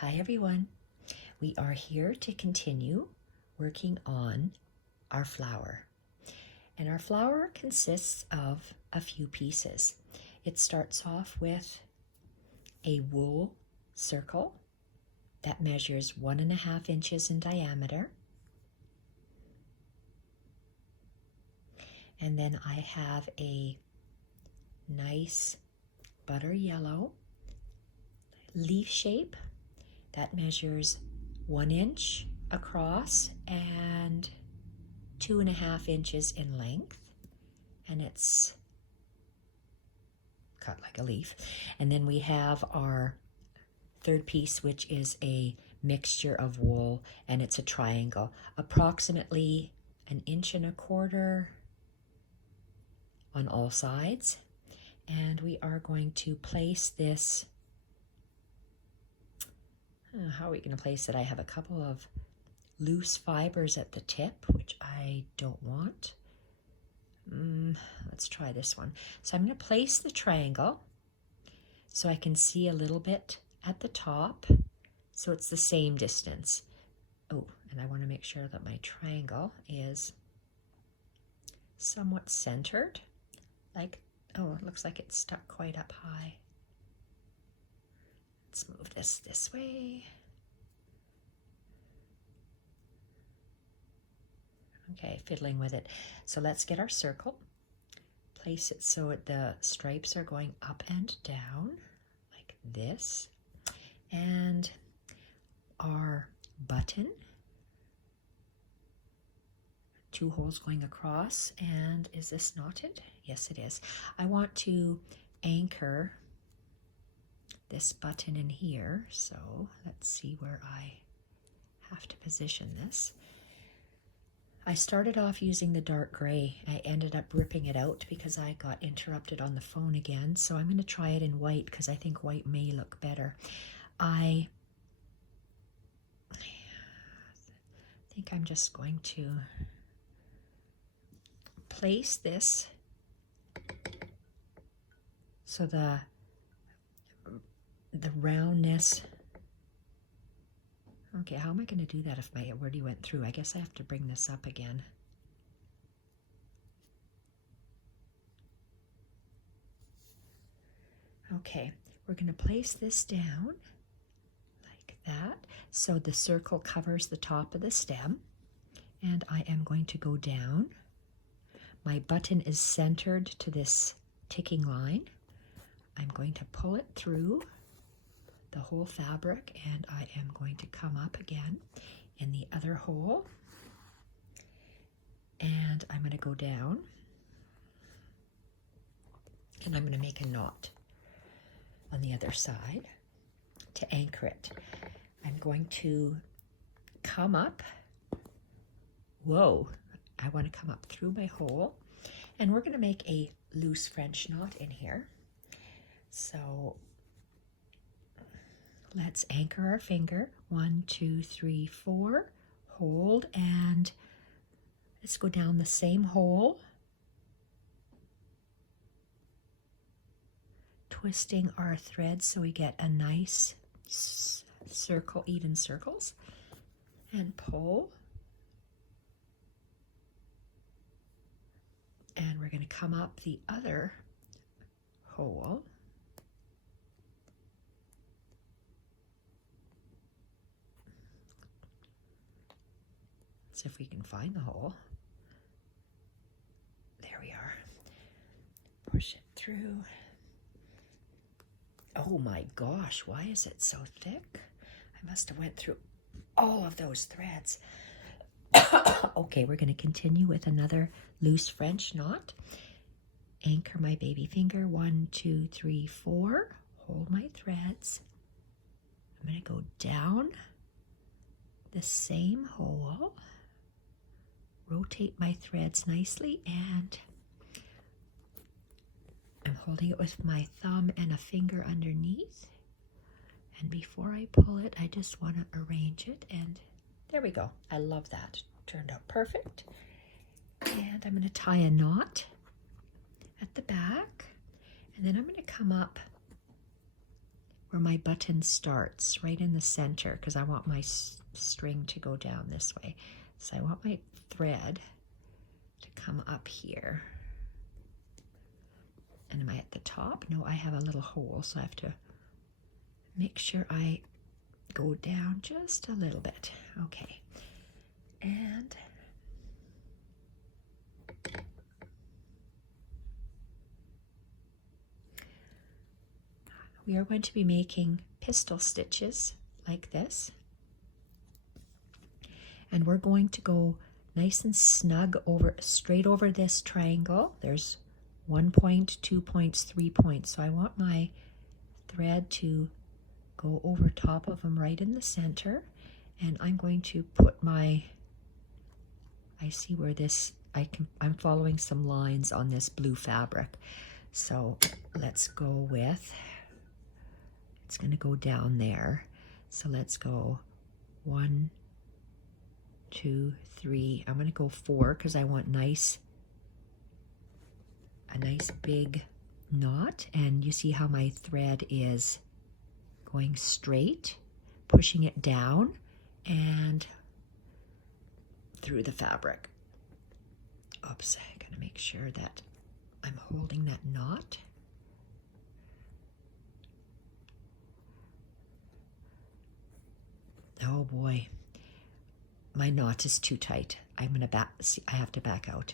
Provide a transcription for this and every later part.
Hi everyone. We are here to continue working on our flower. And our flower consists of a few pieces. It starts off with a wool circle that measures 1.5 inches in diameter. And then I have a nice butter yellow leaf shape that measures 1 inch across and 2.5 inches in length, and it's cut like a leaf. And then we have our third piece, which is a mixture of wool, and it's a triangle, approximately 1.25 inches on all sides. And we are going to place this. How are we going to place it? I have a couple of loose fibers at the tip, which I don't want. Let's try this one. So I'm going to place the triangle so I can see a little bit at the top, so it's the same distance. Oh, and I want to make sure that my triangle is somewhat centered. Oh, it looks like it's stuck quite up high. Let's move this way. Okay, fiddling with it. So let's get our circle, place it so the stripes are going up and down like this, and our button, 2 holes going across. And is this knotted? Yes, it is. I want to anchor this button in here, so let's see where I have to position this. I started off using the dark gray. I ended up ripping it out because I got interrupted on the phone again, so I'm going to try it in white because I think white may look better. I think I'm just going to place this so the roundness. Okay, how am I going to do that if my already went through? I guess I have to bring this up again. Okay, we're going to place this down like that so the circle covers the top of the stem, and I am going to go down. My button is centered to this ticking line. I'm going to pull it through the whole fabric, and I am going to come up again in the other hole, and I'm going to go down, and I'm going to make a knot on the other side to anchor it. I'm going to come up. Whoa, I want to come up through my hole, and we're going to make a loose French knot in here. So let's anchor our finger. 1, 2, 3, 4. Hold, and let's go down the same hole, twisting our thread so we get a nice circle, even circles, and pull. And we're going to come up the other hole. See if we can find the hole. There we are. Push it through. Oh my gosh, why is it so thick? I must have went through all of those threads. Okay, we're going to continue with another loose French knot. Anchor my baby finger. 1, 2, 3, 4. Hold my threads. I'm going to go down the same hole, rotate my threads nicely, and I'm holding it with my thumb and a finger underneath. And before I pull it, I just want to arrange it, and there we go. I love that. Turned out perfect. And I'm going to tie a knot at the back, and then I'm going to come up where my button starts, right in the center, because I want my string to go down this way. So I want my thread to come up here. And am I at the top? No, I have a little hole, so I have to make sure I go down just a little bit. Okay. And we are going to be making pistol stitches like this. And we're going to go nice and snug over, straight over this triangle. There's 1 point, 2 points, 3 points. So I want my thread to go over top of them right in the center. And I'm going to put my, I see where this, I'm following some lines on this blue fabric. So let's go with, it's going to go down there. So let's go 1, 2, 3. I'm going to go 4 because I want a nice big knot. And you see how my thread is going straight, pushing it down and through the fabric. Oops, I got to make sure that I'm holding that knot. Oh boy, my knot is too tight. I'm gonna I have to back out.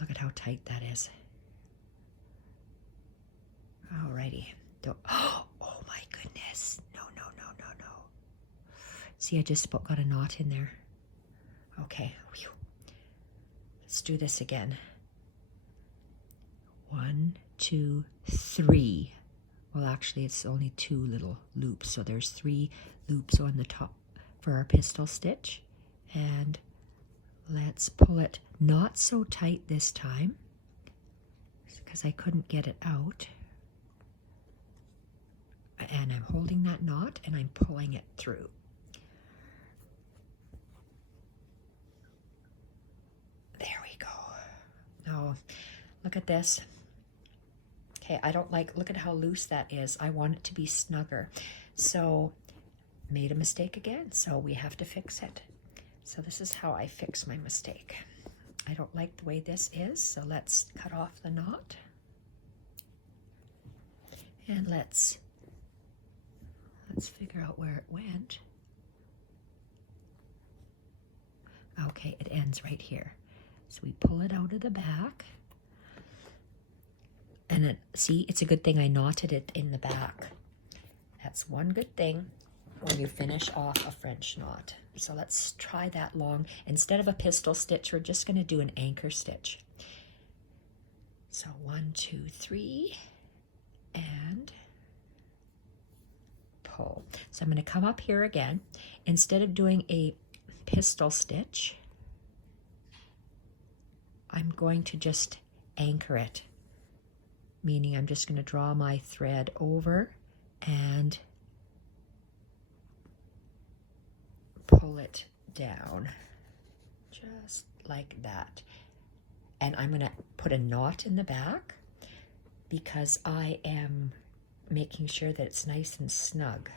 Look at how tight that is. Alrighty. Oh my goodness. No. See, I just got a knot in there. Okay. Whew. Let's do this again. 1, 2, 3. Well, actually, it's only 2 little loops, so there's 3 loops on the top for our pistol stitch. And let's pull it not so tight this time because I couldn't get it out. And I'm holding that knot and I'm pulling it through. There we go. Oh, look at this. Okay, I don't like, look at how loose that is. I want it to be snugger. So, made a mistake again, so we have to fix it. So this is how I fix my mistake. I don't like the way this is, so let's cut off the knot. And let's figure out where it went. Okay, it ends right here. So we pull it out of the back. And see, it's a good thing I knotted it in the back. That's one good thing when you finish off a French knot. So let's try that long. Instead of a pistol stitch, we're just going to do an anchor stitch. So 1, 2, 3, and pull. So I'm going to come up here again. Instead of doing a pistol stitch, I'm going to just anchor it. Meaning I'm just going to draw my thread over and pull it down, just like that. And I'm going to put a knot in the back because I am making sure that it's nice and snug.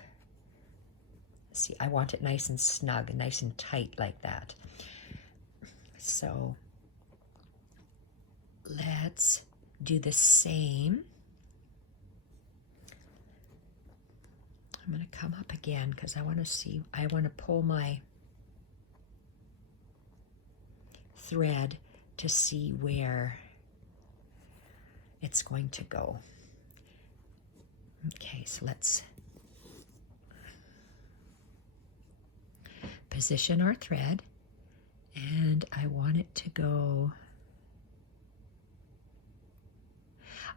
See, I want it nice and snug, nice and tight like that. So let's do the same. I'm going to come up again because I want to see, I want to pull my thread to see where it's going to go. Okay, so let's position our thread, and I want it to go.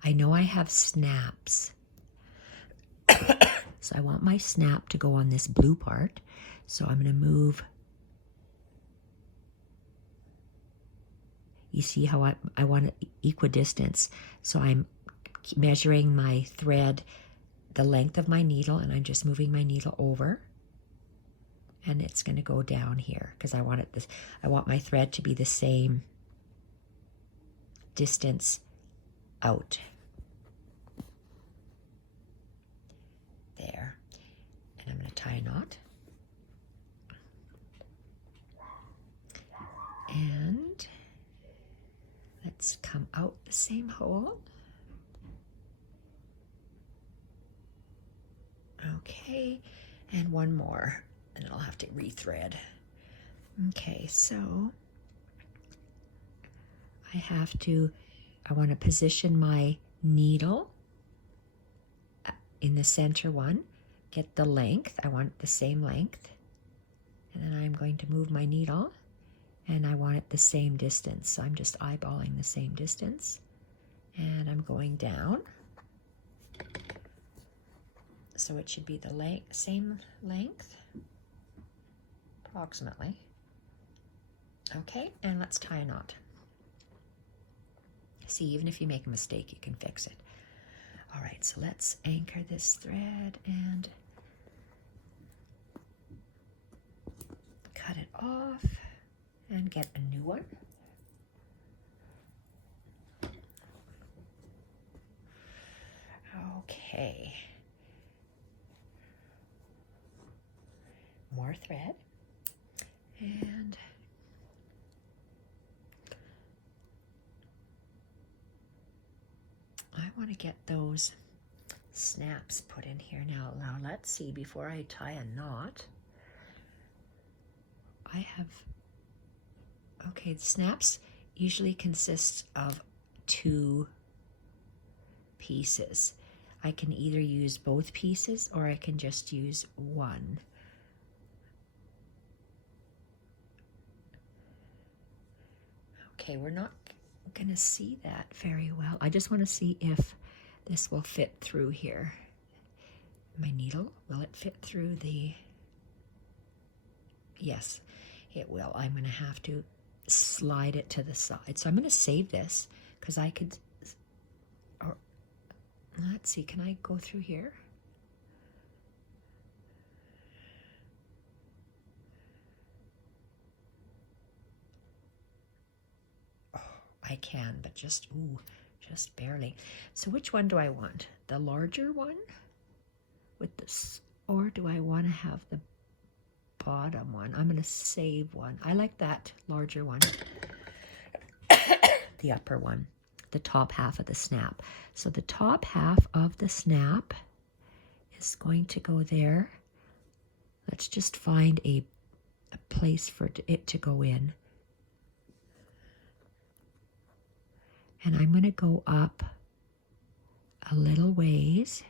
I know I have snaps, so I want my snap to go on this blue part. So I'm going to move. You see how I want it equidistance. So I'm measuring my thread, the length of my needle, and I'm just moving my needle over. And it's going to go down here because I want it I want my thread to be the same distance out. There. tie knot. And let's come out the same hole. Okay, and one more, and I'll have to rethread. Okay, so I want to position my needle in the center one, get the length, I want the same length, and then I'm going to move my needle, and I want it the same distance, so I'm just eyeballing the same distance, and I'm going down. So it should be the same length, approximately. Okay, and let's tie a knot. See, even if you make a mistake, you can fix it. All right, so let's anchor this thread and cut it off and get a new one. Okay. More thread, and I want to get those snaps put in here now. Now let's see, before I tie a knot, okay, the snaps usually consist of 2 pieces. I can either use both pieces or I can just use one. Okay, we're not going to see that very well. I just want to see if this will fit through here. My needle, will it fit through the... Yes, it will. I'm going to have to slide it to the side. So I'm going to save this because I could... Or, let's see, can I go through here? I can, but just barely. So which one do I want? The larger one with this, or do I want to have the bottom one? I'm going to save one. I like that larger one. The upper one, the top half of the snap. So the top half of the snap is going to go there. Let's just find a place for it to go in. And I'm going to go up a little ways.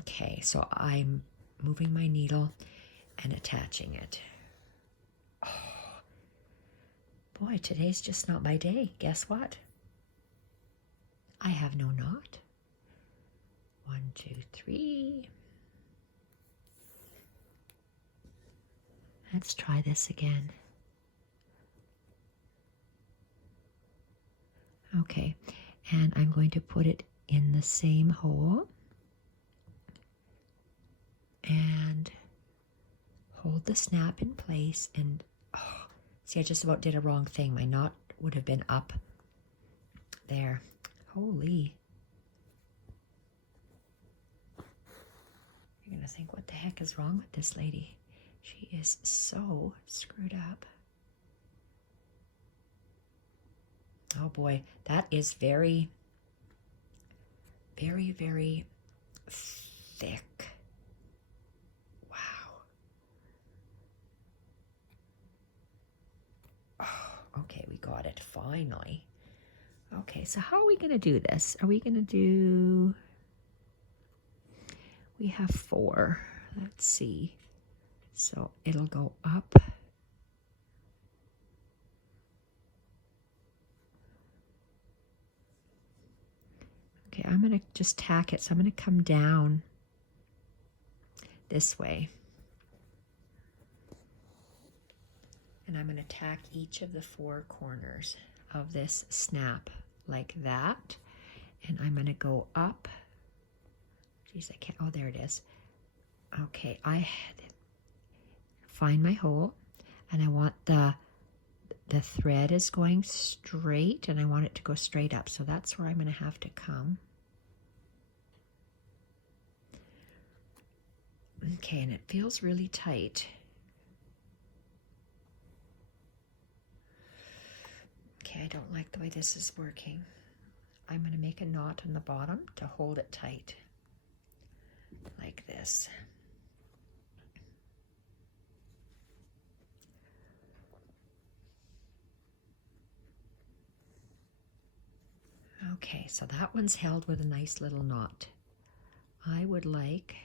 Okay, so I'm moving my needle and attaching it. Oh, boy, today's just not my day. Guess what? I have no knot. 1, 2, 3. Let's try this again. Okay, and I'm going to put it in the same hole and hold the snap in place, and see, I just about did a wrong thing. My knot would have been up there. Holy. You're gonna think, what the heck is wrong with this lady? She is so screwed up. Oh boy, that is very, very, very thick. Wow. Oh, okay, we got it finally. Okay, so how are we going to do this? Are we going to do... We have 4. Let's see. So it'll go up. Okay, I'm going to just tack it. So I'm going to come down this way. And I'm going to tack each of the 4 corners of this snap like that. And I'm going to go up. Geez, I can't. Oh, there it is. Okay, I find my hole, and I want the thread is going straight, and I want it to go straight up. So that's where I'm going to have to come. Okay, and it feels really tight. Okay, I don't like the way this is working. I'm going to make a knot on the bottom to hold it tight, like this. Okay, so that one's held with a nice little knot. I would like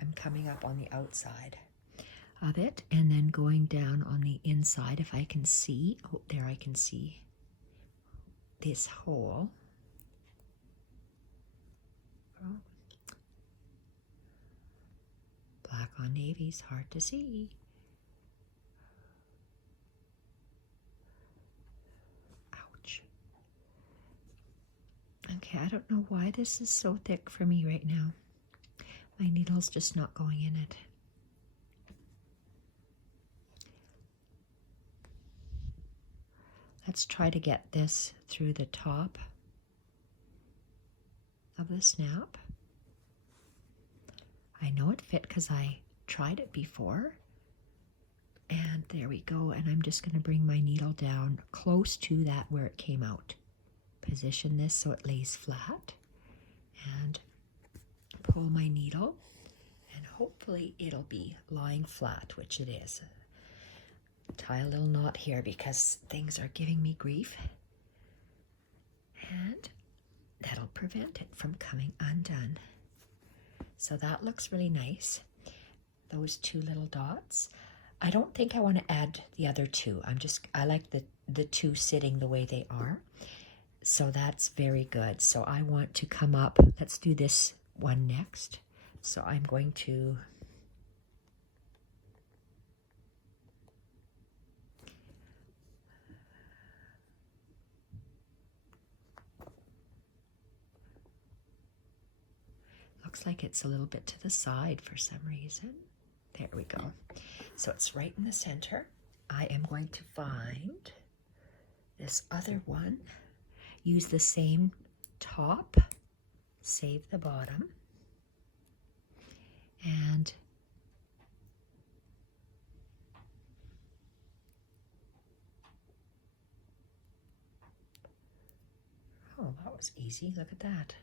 I'm coming up on the outside of it and then going down on the inside if I can see. Oh, there I can see this hole. Oh. Black on navy's hard to see. Ouch. Okay, I don't know why this is so thick for me right now. My needle's just not going in it. Let's try to get this through the top of the snap. I know it fit because I tried it before. And there we go. And I'm just going to bring my needle down close to that where it came out. Position this so it lays flat. And pull my needle. And hopefully it'll be lying flat, which it is. Tie a little knot here because things are giving me grief. And that'll prevent it from coming undone. So that looks really nice. Those two little dots. I don't think I want to add the other two. I like the two sitting the way they are. So that's very good. So I want to come up. Let's do this one next. So I'm going to looks like it's a little bit to the side for some reason. There we go. So it's right in the center. I am going to find this other one. Use the same top. Save the bottom. And oh, that was easy. Look at that.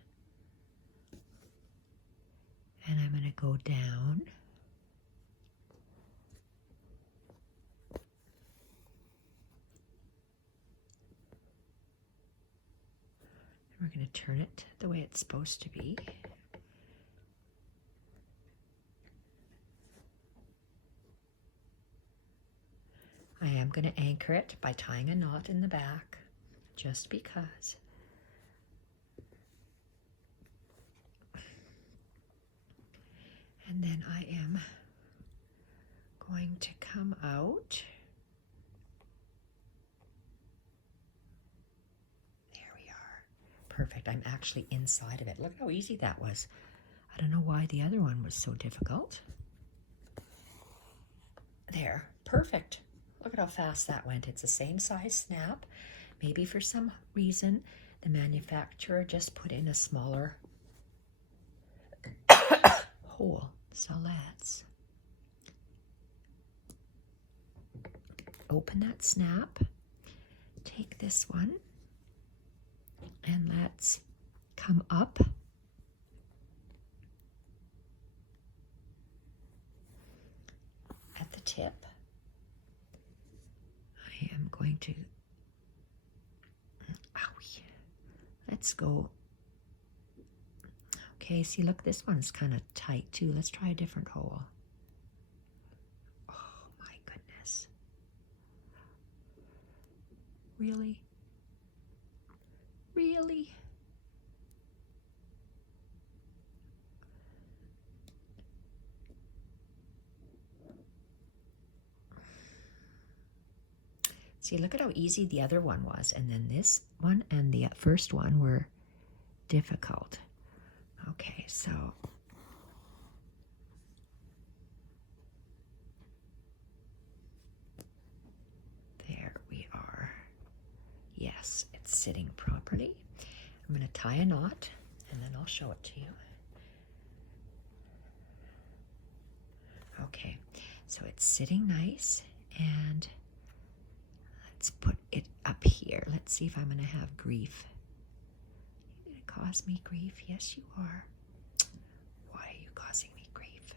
And I'm going to go down. And we're going to turn it the way it's supposed to be. I am going to anchor it by tying a knot in the back, just because. And then I am going to come out. There we are. Perfect. I'm actually inside of it. Look how easy that was. I don't know why the other one was so difficult. There. Perfect. Look at how fast that went. It's the same size snap. Maybe for some reason the manufacturer just put in a smaller hole. So let's open that snap, take this one, and let's come up at the tip. I am going to, owie, let's go. Okay, see, look, this one's kind of tight too. Let's try a different hole. Oh my goodness. Really? Really? See, look at how easy the other one was. And then this one and the first one were difficult. Okay, so there we are. Yes, it's sitting properly. I'm going to tie a knot and then I'll show it to you. Okay, so it's sitting nice, and let's put it up here. Let's see if I'm going to have grief. You're going to cause me grief? Yes, you are. Why are you causing me grief?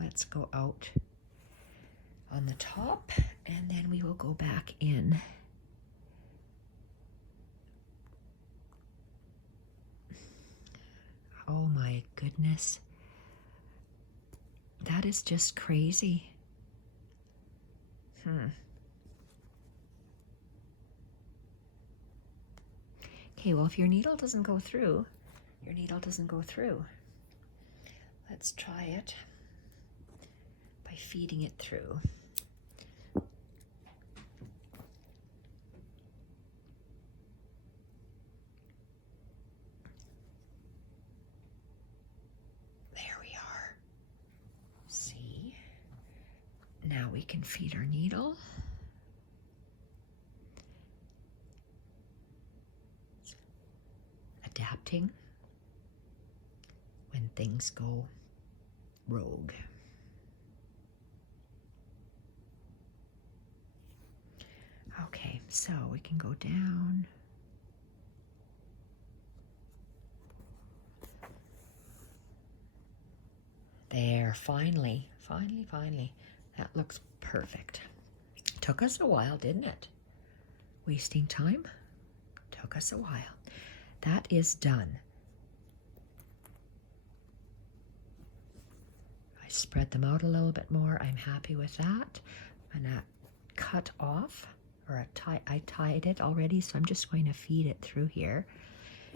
Let's go out on the top, and then we will go back in. Oh my goodness. That is just crazy. Okay, well, if your needle doesn't go through, your needle doesn't go through. Let's try it by feeding it through. There we are. See? Now we can feed our needle. Adapting when things go rogue. Okay, so we can go down. There, finally. That looks perfect. Took us a while, didn't it? Wasting time? Took us a while. That is done. I spread them out a little bit more. I'm happy with that. I'm gonna cut off, or I tied it already, so I'm just going to feed it through here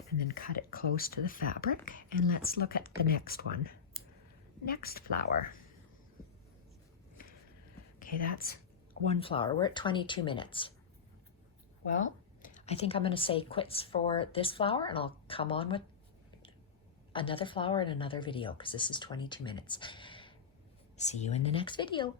and then cut it close to the fabric. And let's look at the next one. Next flower. Okay, that's one flower. We're at 22 minutes. Well, I think I'm going to say quits for this flower, and I'll come on with another flower in another video because this is 22 minutes. See you in the next video.